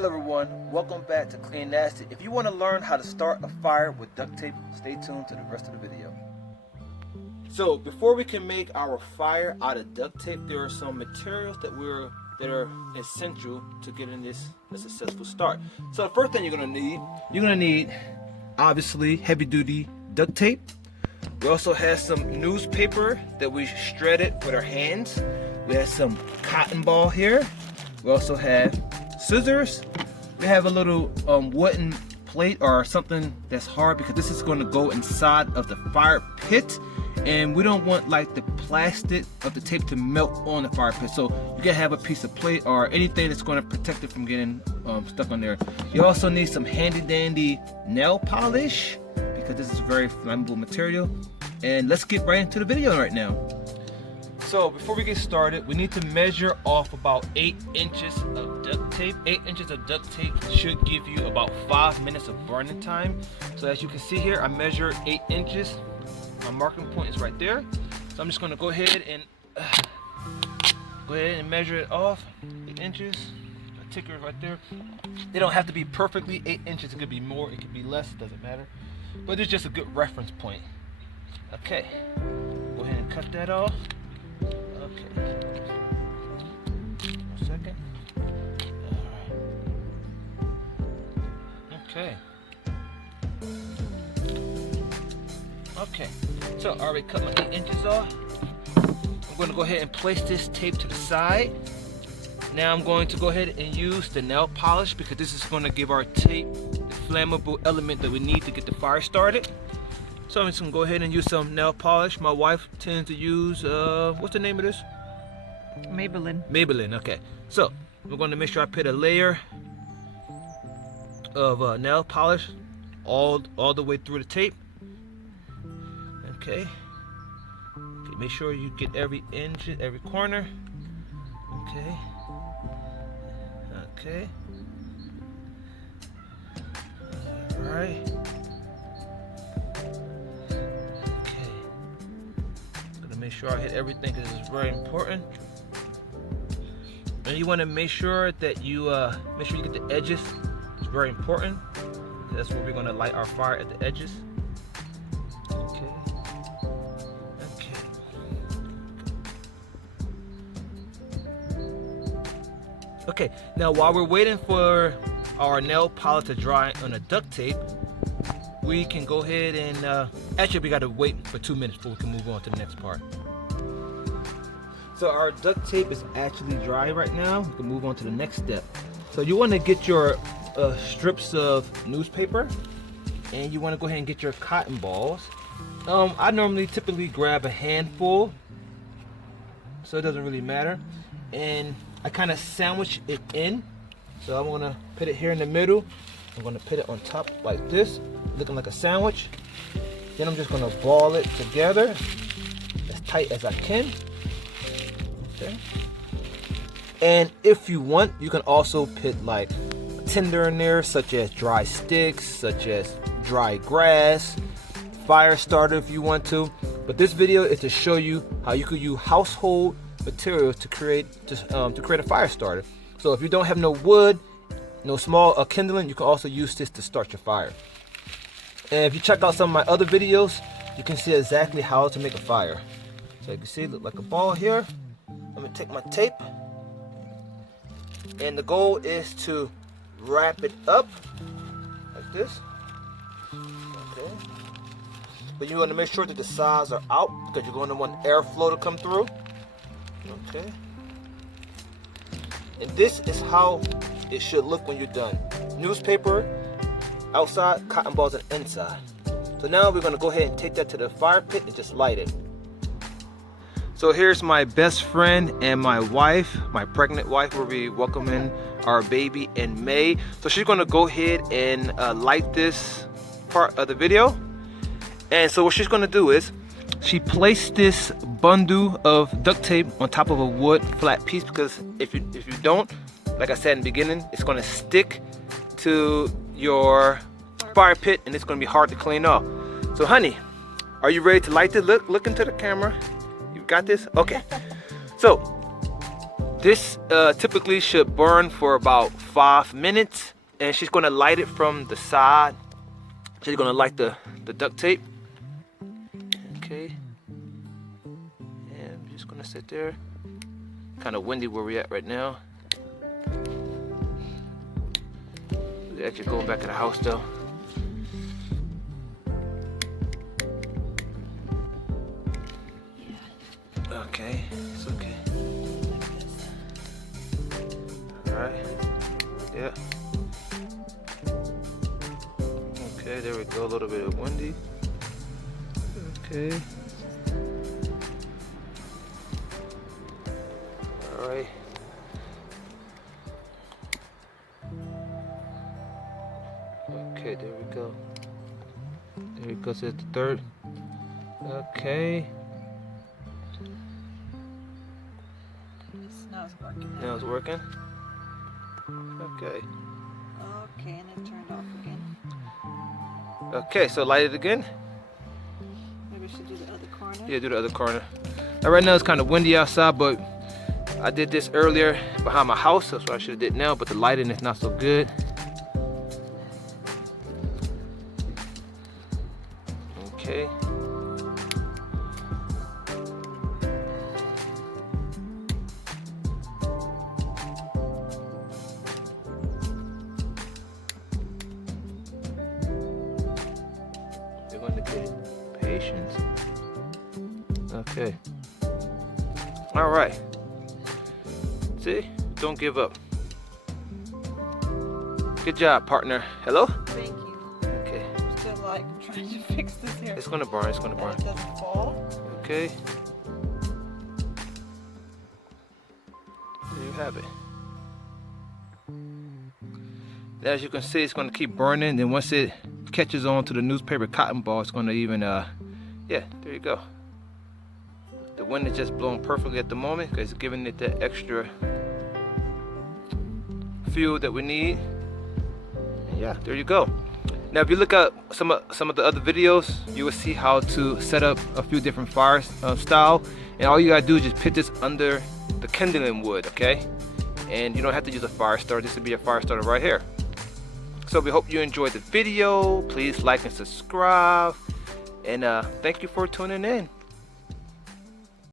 Hello everyone, welcome back to Clean Nasty. If you want to learn how to start a fire with duct tape, stay tuned to the rest of the video. So before we can make our fire out of duct tape, there are some materials that are essential to getting this a successful start. So the first thing you're gonna need obviously heavy duty duct tape. We also have some newspaper that we shredded with our hands. We have some cotton ball here. We also have scissors. We have a little wooden plate or something that's hard because this is going to go inside of the fire pit, and we don't want like the plastic of the tape to melt on the fire pit. So you can have a piece of plate or anything that's going to protect it from getting stuck on there. You also need some handy dandy nail polish because this is a very flammable material. And let's get right into the video right now. So before we get started, we need to measure off about 8 inches of duct tape. 8 inches of duct tape should give you about 5 minutes of burning time. So as you can see here, I measured 8 inches. My marking point is right there. So I'm just going to go ahead and measure it off. 8 inches. The ticker is right there. They don't have to be perfectly 8 inches. It could be more, it could be less, it doesn't matter. But it's just a good reference point. Okay, go ahead and cut that off. Okay. 1 second. Alright. Okay. Okay. So I already cut my 8 inches off. I'm going to go ahead and place this tape to the side. Now I'm going to go ahead and use the nail polish because this is going to give our tape the flammable element that we need to get the fire started. So I'm just gonna go ahead and use some nail polish. My wife tends to use, what's the name of this? Maybelline. Maybelline, okay. So we're gonna make sure I put a layer of nail polish all the way through the tape. Okay. Make sure you get every inch, every corner. Okay. Okay. All right. Make sure I hit everything because it's very important. And you want to make sure that you get the edges. It's very important. That's where we're going to light our fire, at the edges. Okay. Okay. Okay. Now while we're waiting for our nail polish to dry on the duct tape, we can go ahead and actually we got to wait for 2 minutes before we can move on to the next part. So our duct tape is actually dry right now. We can move on to the next step. So you want to get your strips of newspaper, and you want to go ahead and get your cotton balls. I typically grab a handful, so it doesn't really matter. And I kind of sandwich it in. So I'm going to put it here in the middle. I'm going to put it on top like this, looking like a sandwich. Then I'm just going to ball it together as tight as I can. Okay. And if you want, you can also put like tinder in there, such as dry sticks, such as dry grass, Firestarter if you want to. But this video is to show you how you could use household materials to create a fire starter. So if you don't have no wood, no small kindling, you can also use this to start your fire. And if you check out some of my other videos, you can see exactly how to make a fire. So you can see it look like a ball here. I'm gonna take my tape, and the goal is to wrap it up like this. Okay. But you want to make sure that the sides are out because you're going to want airflow to come through. Okay. And this is how it should look when you're done. Newspaper outside, cotton balls on the inside. So now we're going to go ahead and take that to the fire pit and just light it. So here's my best friend and my wife, my pregnant wife. We'll be welcoming our baby in May. So she's going to go ahead and light this part of the video. And so what she's going to do is she placed this bundle of duct tape on top of a wood flat piece, because if you don't, like I said in the beginning, it's going to stick to your fire pit and it's going to be hard to clean off. So honey, are you ready to light this? Look into the camera. You got this? Okay. So This typically should burn for about 5 minutes, and she's gonna light it from the side. She's gonna light the duct tape. Okay. And I'm just gonna sit there. Kind of windy where we're at right now. We're actually going back to the house though. Okay, it's okay. Alright. Yeah. Okay, there we go. A little bit of windy. Okay. Alright. Okay, there we go. There we go. So it's the third. Okay. Now it's working. Now it's working. Okay. Okay, and it turned off again. Okay, so light it again. Maybe we should do the other corner. Yeah, do the other corner. Now right now it's kind of windy outside, but I did this earlier behind my house. That's what I should have did now, but the lighting is not so good. Okay. You're going to get patience. Okay. All right. See? Don't give up. Good job, partner. Hello? Thank you. Okay. I'm still like trying to fix this here. It's gonna burn. It's gonna burn. It doesn't fall. Okay. There you have it. Now, as you can see, it's gonna keep burning. Then once it catches on to the newspaper cotton ball, it's gonna even yeah, there you go. The wind is just blowing perfectly at the moment because it's giving it that extra fuel that we need. And yeah, there you go. Now, if you look at some of the other videos, you will see how to set up a few different fire style. And all you gotta do is just put this under the kindling wood, okay? And you don't have to use a fire starter. This would be a fire starter right here. So we hope you enjoyed the video. Please like and subscribe. And thank you for tuning in.